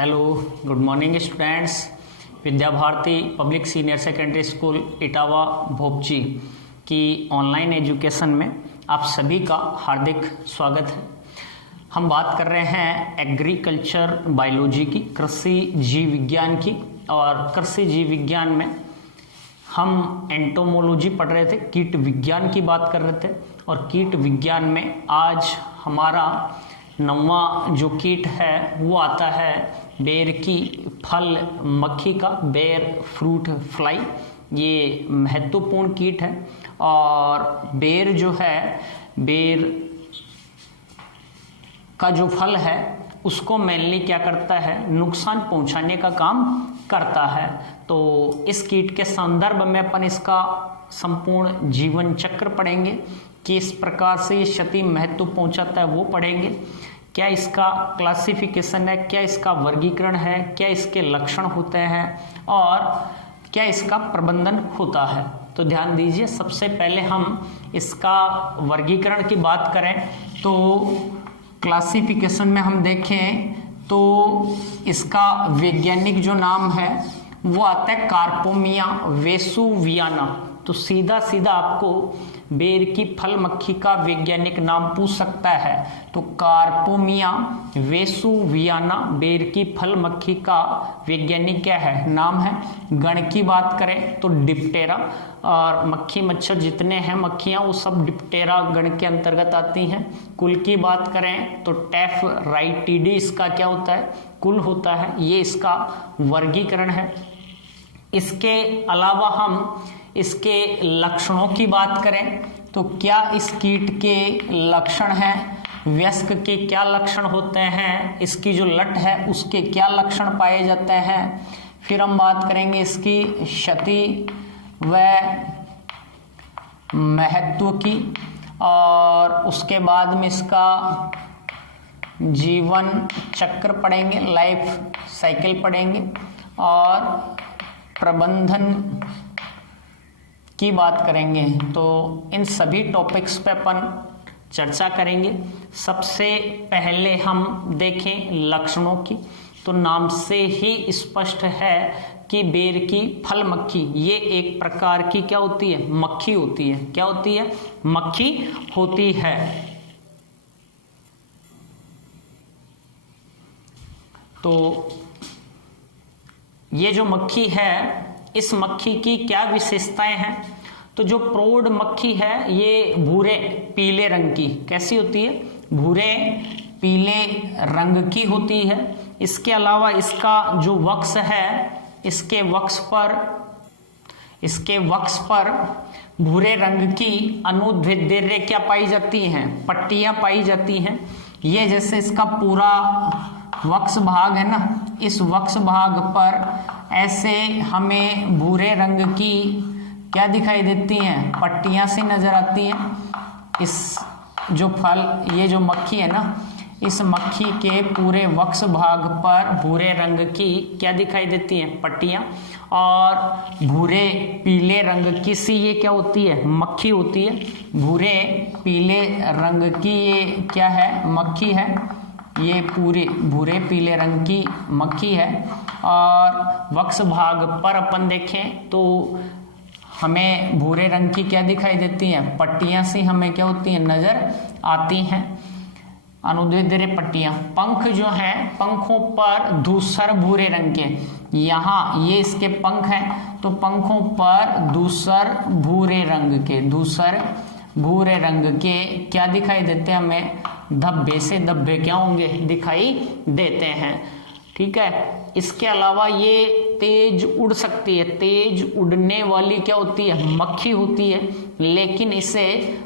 Hello, good morning students. Vidya Bharati public senior secondary school Etawah Bhopchi की online education में आप सभी का हार्दिक स्वागत है। हम बात कर रहे हैं एग्रीकल्चर बायोलॉजी की, कृषि जीव विज्ञान की। और कृषि जीव विज्ञान में हम एंटोमोलॉजी पढ़ रहे थे, कीट विज्ञान की बात कर रहे थे। और कीट विज्ञान में आज हमारा 9वां जो कीट है वो आता है बेर की फल मक्खी का, बेर फ्रूट फ्लाई। ये महत्वपूर्ण कीट है। और बेर जो है, बेर का जो फल है उसको मेनली क्या करता है, नुकसान पहुंचाने का काम करता है। तो इस कीट के संदर्भ में अपन इसका संपूर्ण जीवन चक्र पढ़ेंगे, किस प्रकार से ये क्षति महत्व पहुंचाता है वो पढ़ेंगे, क्या इसका क्लासिफिकेशन है, क्या इसका वर्गीकरण है, क्या इसके लक्षण होते हैं और क्या इसका प्रबंधन होता है। तो ध्यान दीजिए, सबसे पहले हम इसका वर्गीकरण की बात करें तो क्लासिफिकेशन में हम देखें तो इसका वैज्ञानिक जो नाम है वो आता है कार्पोमिया वेसुवियाना। तो सीधा सीधा आपको बेर की फल मक्खी का वैज्ञानिक नाम पूछ सकता है, तो कार्पोमिया वेसुवियाना बेर की फल मक्खी का वैज्ञानिक क्या है, नाम है। गण की बात करें तो डिप्टेरा, और मक्खी मच्छर जितने हैं मक्खियां वो सब डिप्टेरा गण के अंतर्गत आती हैं। कुल की बात करें तो टेफराइटिडी इसका क्या होता है, कुल होता है। ये इसका वर्गीकरण है। इसके अलावा हम इसके लक्षणों की बात करें तो क्या इस कीट के लक्षण हैं, वयस्क के क्या लक्षण होते हैं, इसकी जो लट है उसके क्या लक्षण पाए जाते हैं। फिर हम बात करेंगे इसकी क्षति व महत्व की, और उसके बाद में इसका जीवन चक्र पढ़ेंगे, लाइफ साइकिल पढ़ेंगे, और प्रबंधन की बात करेंगे। तो इन सभी टॉपिक्स पे अपन चर्चा करेंगे। सबसे पहले हम देखें लक्षणों की, तो नाम से ही स्पष्ट है कि बेर की फल मक्खी ये एक प्रकार की क्या होती है, मक्खी होती है। क्या होती है, मक्खी होती है। तो ये जो मक्खी है, इस मक्खी की क्या विशेषताएं हैं। तो जो प्रौढ़ मक्खी है ये भूरे पीले रंग की कैसी होती है, भूरे पीले रंग की होती है। इसके अलावा इसका जो वक्ष है, इसके वक्ष पर भूरे रंग की अनुद्विद्य क्या पाई जाती हैं, पट्टियां पाई जाती हैं। ये जैसे इसका पूरा वक्ष भाग है ना, इस वक्ष भाग पर ऐसे हमें भूरे रंग की क्या दिखाई देती हैं, पट्टियां सी नजर आती हैं। इस जो फल, ये जो मक्खी है ना, इस मक्खी के पूरे वक्ष भाग पर भूरे रंग की क्या दिखाई देती हैं, पट्टियां। और भूरे पीले रंग की सी ये क्या होती है, मक्खी होती है। भूरे पीले रंग की ये क्या है, मक्खी है। ये पूरी भूरे पीले रंग की मक्खी है। और वक्ष भाग पर अपन देखें तो हमें भूरे रंग की क्या दिखाई देती हैं, पट्टियां सी हमें क्या होती हैं, नजर आती हैं, अनुदैर्ध्य पट्टियां। पंख जो हैं, पंखों पर धूसर भूरे रंग के, यहाँ ये इसके पंख हैं तो पंखों पर धूसर भूरे रंग के क्या दिखाई देते हैं हमें, धब्बे से धब्बे क्या होंगे, दिखाई देते हैं। ठीक है। इसके अलावा ये तेज उड़ सकती है, तेज उड़ने वाली क्या होती है, मक्खी होती है। लेकिन इसे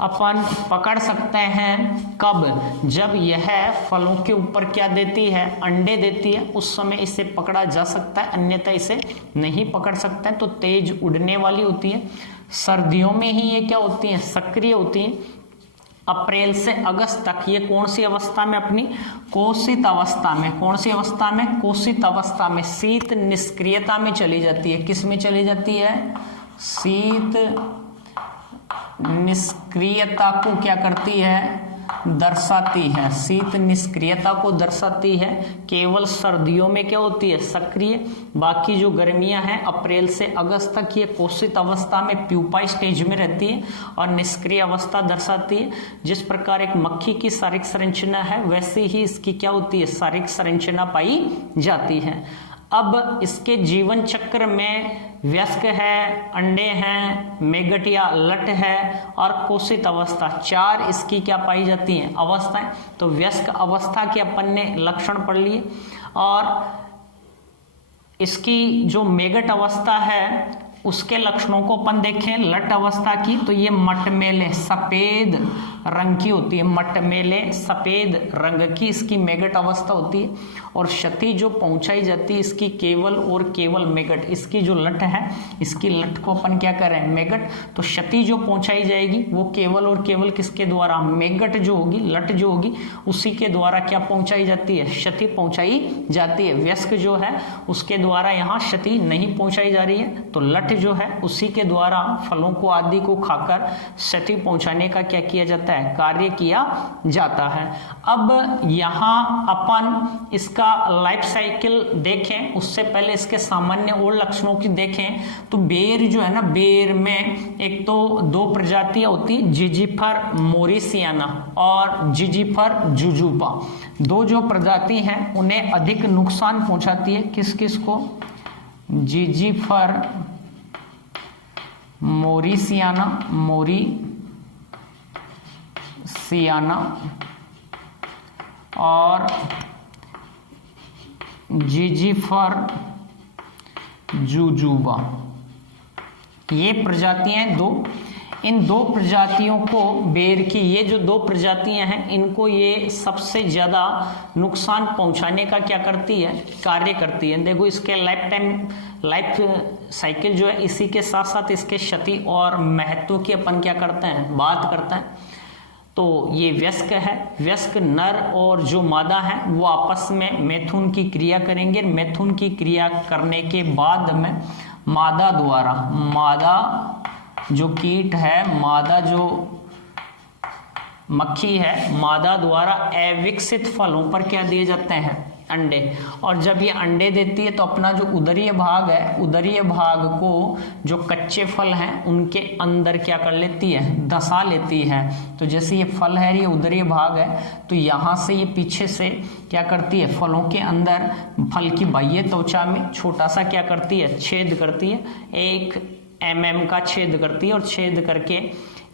अपन पकड़ सकते हैं कब, जब यह फलों के ऊपर क्या देती है, अंडे देती है, उस समय इसे पकड़ा जा सकता है, अन्यथा इसे नहीं पकड़ सकते हैं। तो तेज उड़ने वाली होती है। सर्दियों में ही ये क्या होती है, सक्रिय होती है। अप्रैल से अगस्त तक ये कौन सी अवस्था में, अपनी कोशित अवस्था में, कौन सी अवस्था में, कोशित अवस्था में, शीत निष्क्रियता में चली जाती है। किस में चली जाती है, शीत निष्क्रियता को क्या करती है, दर्शाती है, शीत निष्क्रियता को दर्शाती है। केवल सर्दियों में क्या होती है, सक्रिय। बाकी जो गर्मियां हैं अप्रैल से अगस्त तक ये कोशित अवस्था में प्यूपा स्टेज में रहती है और निष्क्रिय अवस्था दर्शाती है। जिस प्रकार एक मक्खी की शारीरिक संरचना है वैसे ही इसकी क्या होती है, शारीरिक संरचना पाई जाती है। अब इसके जीवन चक्र में वयस्क है, अंडे हैं, मेगट या लट है और कोशित अवस्था, 4 इसकी क्या पाई जाती हैं, अवस्थाएं। तो वयस्क अवस्था के अपन ने लक्षण पढ़ लिए और इसकी जो मेगट अवस्था है उसके लक्षणों को अपन देखें। लट अवस्था की तो ये मटमेले सफेद रंग की होती है, मटमेले सफेद रंग की इसकी मेगट अवस्था होती है। और क्षति जो पहुंचाई जाती है इसकी केवल और केवल मेगट, इसकी जो लट है इसकी लट को अपन क्या करें, मेगट। तो क्षति जो पहुंचाई जाएगी वो केवल और केवल किसके द्वारा, मेगट जो होगी, लट जो होगी उसी के द्वारा क्या पहुंचाई जाती है, क्षति पहुंचाई जाती है। वयस्क जो है उसके द्वारा यहाँ क्षति नहीं पहुंचाई जा रही है, तो लट जो है उसी के द्वारा फलों को आदि को खाकर क्षति पहुंचाने का क्या किया जाता है, कार्य किया जाता है। अब यहाँ अपन इसका लाइफ साइकिल देखें उससे पहले इसके सामान्य और लक्षणों की देखें। तो बेर जो है ना, बेर में एक तो 2 प्रजातियां होती है, जिजीफर मोरिसियाना और जिजीफर जुजुबा। 2 जो प्रजाति हैं उन्हें अधिक नुकसान पहुंचाती है। किस किस को, जिजीफर मोरिसियाना और जिजीफर जुजुबा, ये प्रजातियां हैं 2। इन 2 प्रजातियों को बेर की, ये जो 2 प्रजातियां हैं इनको ये सबसे ज्यादा नुकसान पहुंचाने का क्या करती है, कार्य करती है। देखो इसके लाइफ साइकिल जो है इसी के साथ साथ इसके क्षति और महत्व की अपन क्या करते हैं, बात करते हैं। तो ये वयस्क है, वयस्क नर और जो मादा है वो आपस में मैथुन की क्रिया करेंगे। मैथुन की क्रिया करने के बाद में मादा द्वारा, मादा जो कीट है, मादा जो मक्खी है, मादा द्वारा अविकसित फलों पर क्या दिए जाते हैं, अंडे। और जब ये अंडे देती है तो अपना जो उदरीय भाग है, उदरीय भाग को जो कच्चे फल हैं उनके अंदर क्या कर लेती है, धंसा लेती है। तो जैसे ये फल है, ये उदरीय भाग है, तो यहाँ से ये पीछे से क्या करती है, फलों के अंदर फल की बाह्य त्वचा में छोटा सा क्या करती है, छेद करती है। 1 mm का छेद करती है और छेद करके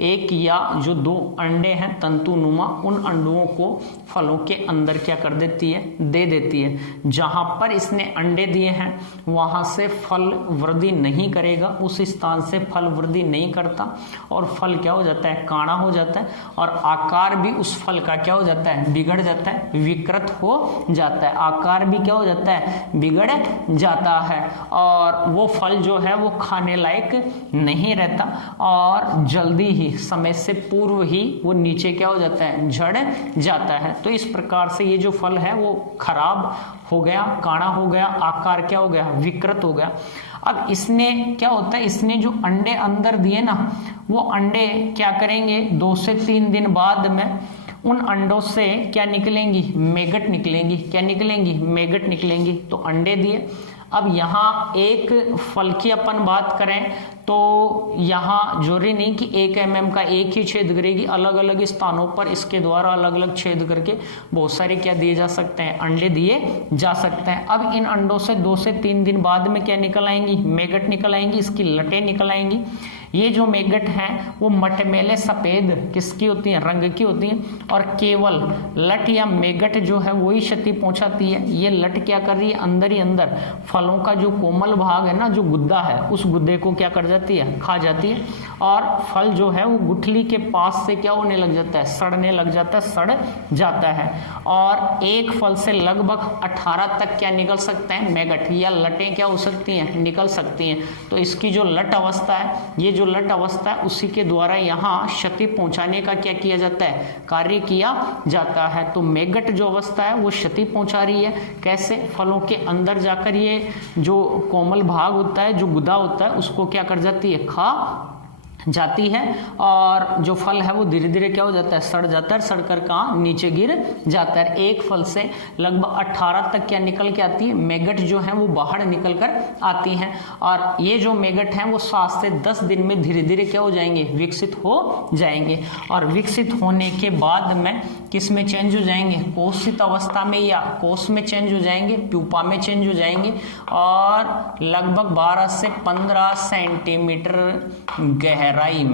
1 या जो 2 अंडे हैं तंतुनुमा, उन अंडों को फलों के अंदर क्या कर देती है, दे देती है। जहां पर इसने अंडे दिए हैं वहां से फल वृद्धि नहीं करेगा, उस स्थान से फल वृद्धि नहीं करता और फल क्या हो जाता है, काणा हो जाता है और आकार भी उस फल का क्या हो जाता है, बिगड़ जाता है, विकृत हो जाता है। आकार भी क्या हो जाता है, बिगड़ जाता है और वो फल जो है वो खाने लायक नहीं रहता और जल्दी ही, समय से पूर्व ही वो नीचे क्या हो जाता है, झड़ जाता है। तो इस प्रकार से ये जो फल है वो खराब हो गया, काणा हो गया, आकार क्या हो गया, विकृत हो गया। अब इसने क्या होता है, इसने जो अंडे अंदर दिए ना, वो अंडे क्या करेंगे, 2 से 3 दिन बाद में उन अंडों से क्या निकलेंगी, मेगट निकलेंगी। क्या निकलेंगी, मेगट निकलेंगी। तो अंडे दिए। अब यहाँ एक फल की अपन बात करें तो यहाँ जरूरी नहीं कि 1 mm का एक ही छेद करेगी, अलग अलग स्थानों पर इसके द्वारा अलग अलग छेद करके बहुत सारे क्या दिए जा सकते हैं, अंडे दिए जा सकते हैं। अब इन अंडों से 2 से 3 दिन बाद में क्या निकल आएंगी, मेगट निकल आएंगी, इसकी लटें निकल आएंगी। ये जो मेगट हैं वो मटमेले सफेद किसकी होती हैं, रंग की होती हैं और केवल लट या मेगट जो है वही क्षति पहुंचाती है। ये लट क्या कर रही है, अंदर ही अंदर फलों का जो कोमल भाग है ना, जो गुद्दा है, उस गुद्दे को क्या कर जाती है, खा जाती है और फल जो है वो गुठली के पास से क्या होने लग जाता है, सड़ने लग जाता है, सड़ जाता है। और एक फल से लगभग 18 तक क्या निकल सकते हैं, मेगट या लटें क्या हो सकती हैं, निकल सकती हैं। तो इसकी जो लट अवस्था है, ये जो लट अवस्था है, उसी के द्वारा यहाँ क्षति पहुंचाने का क्या किया जाता है, कार्य किया जाता है। तो मेगट जो अवस्था है वो क्षति पहुंचा रही है। कैसे, फलों के अंदर जाकर ये जो कोमल भाग होता है, जो गुदा होता है, उसको क्या कर जाती है, खा जाती है और जो फल है वो धीरे धीरे क्या हो जाता है, सड़ जाता है, सड़कर कहाँ, नीचे गिर जाता है। एक फल से लगभग 18 तक क्या निकल के आती है, मैगट जो है वो बाहर निकल कर आती हैं और ये जो मैगट हैं वो 7 से 10 दिन में धीरे धीरे क्या हो जाएंगे, विकसित हो जाएंगे और विकसित होने के बाद में किस में चेंज हो जाएंगे, कोशित अवस्था में या कोश में चेंज हो जाएंगे, प्यूपा में चेंज हो जाएंगे और लगभग 12 से 15 सेंटीमीटर गहराई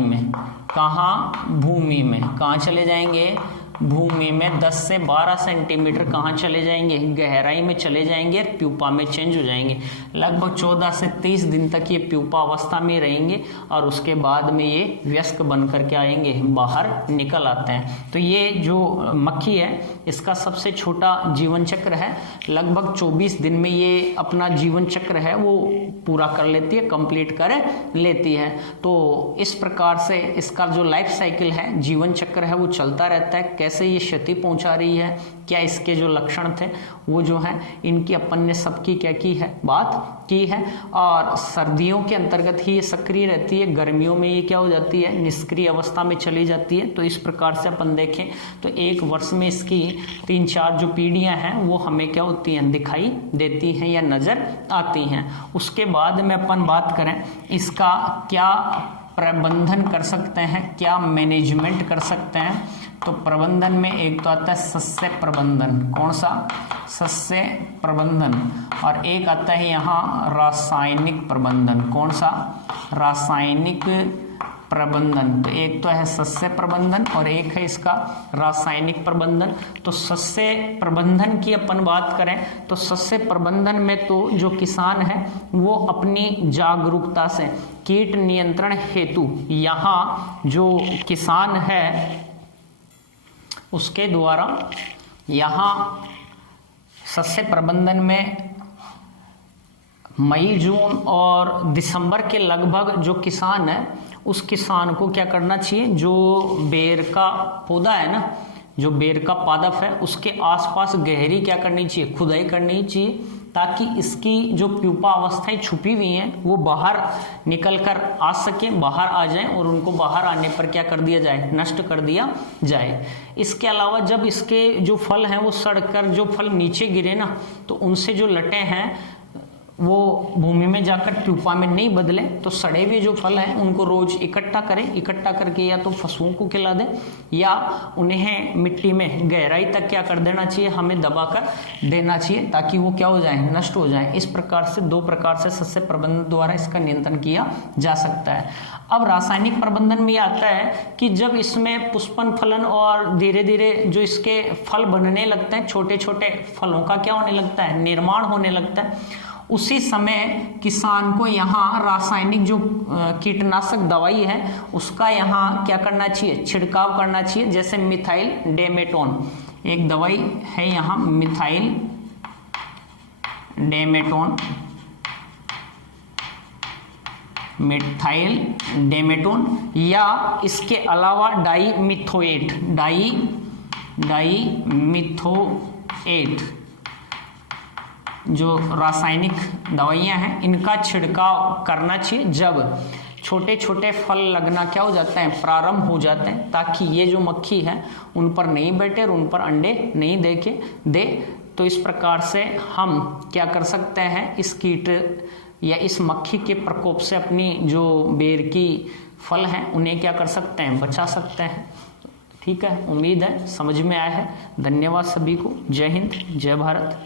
में कहाँ, भूमि में, कहाँ चले जाएंगे, भूमि में 10 से 12 सेंटीमीटर कहाँ चले जाएंगे, गहराई में चले जाएंगे और प्यूपा में चेंज हो जाएंगे। लगभग 14 से 30 दिन तक ये प्यूपा अवस्था में रहेंगे और उसके बाद में ये वयस्क बन करके आएंगे, बाहर निकल आते हैं। तो ये जो मक्खी है इसका सबसे छोटा जीवन चक्र है, लगभग 24 दिन में ये अपना जीवन चक्र है वो पूरा कर लेती है, कंप्लीट कर लेती है। तो इस प्रकार से इसका जो लाइफ साइकिल है, जीवन चक्र है वो चलता रहता है। कैसे ये क्षति पहुंचा रही है, क्या इसके जो लक्षण थे वो जो है इनकी अपन ने सबकी क्या की है, बात की है। और सर्दियों के अंतर्गत ही ये सक्रिय रहती है, गर्मियों में ये क्या हो जाती है, निष्क्रिय अवस्था में चली जाती है। तो इस प्रकार से अपन देखें तो एक वर्ष में इसकी 3-4 जो पीढ़ियां हैं वो हमें क्या होती हैं, दिखाई देती हैं या नजर आती हैं। उसके बाद में अपन बात करें इसका क्या प्रबंधन कर सकते हैं, क्या मैनेजमेंट कर सकते हैं। तो प्रबंधन में एक तो आता है सस्य प्रबंधन, कौन सा, सस्य प्रबंधन, और एक आता है यहाँ रासायनिक प्रबंधन, कौन सा, रासायनिक प्रबंधन। तो एक तो है सस्य प्रबंधन और एक है इसका रासायनिक प्रबंधन। तो सस्य प्रबंधन की अपन बात करें तो सस्य प्रबंधन में तो जो किसान है वो अपनी जागरूकता से कीट नियंत्रण हेतु यहाँ जो किसान है उसके द्वारा यहाँ सस्य प्रबंधन में मई, जून और दिसंबर के लगभग जो किसान है उस किसान को क्या करना चाहिए, जो बेर का पौधा है ना, जो बेर का पादप है उसके आसपास गहरी क्या करनी चाहिए, खुदाई करनी चाहिए, ताकि इसकी जो प्यूपा अवस्थाएं छुपी हुई हैं वो बाहर निकल कर आ सके, बाहर आ जाएं और उनको बाहर आने पर क्या कर दिया जाए, नष्ट कर दिया जाए। इसके अलावा जब इसके जो फल हैं वो सड़कर जो फल नीचे गिरे ना तो उनसे जो लटे हैं वो भूमि में जाकर प्यूपा में नहीं बदले, तो सड़े हुए जो फल हैं उनको रोज इकट्ठा करें, इकट्ठा करके या तो पशुओं को खिला दें या उन्हें मिट्टी में गहराई तक क्या कर देना चाहिए, हमें दबाकर देना चाहिए ताकि वो क्या हो जाए, नष्ट हो जाए। इस प्रकार से 2 प्रकार से सस्य प्रबंधन द्वारा इसका नियंत्रण किया जा सकता है। अब रासायनिक प्रबंधन में आता है कि जब इसमें पुष्पन फलन और धीरे धीरे जो इसके फल बनने लगते हैं, छोटे छोटे फलों का क्या होने लगता है, निर्माण होने लगता है, उसी समय किसान को यहाँ रासायनिक जो कीटनाशक दवाई है उसका यहाँ क्या करना चाहिए, छिड़काव करना चाहिए। जैसे मिथाइल डेमेटोन एक दवाई है यहाँ, मिथाइल डेमेटोन या इसके अलावा डाईमिथोएट जो रासायनिक दवाइयां हैं इनका छिड़काव करना चाहिए जब छोटे छोटे फल लगना क्या हो जाते हैं, प्रारंभ हो जाते हैं, ताकि ये जो मक्खी है उन पर नहीं बैठे और उन पर अंडे नहीं दे। तो इस प्रकार से हम क्या कर सकते हैं, इस कीट या इस मक्खी के प्रकोप से अपनी जो बेर की फल हैं उन्हें क्या कर सकते हैं, बचा सकते हैं। ठीक है, उम्मीद है समझ में आया है। धन्यवाद सभी को। जय हिंद, जय भारत।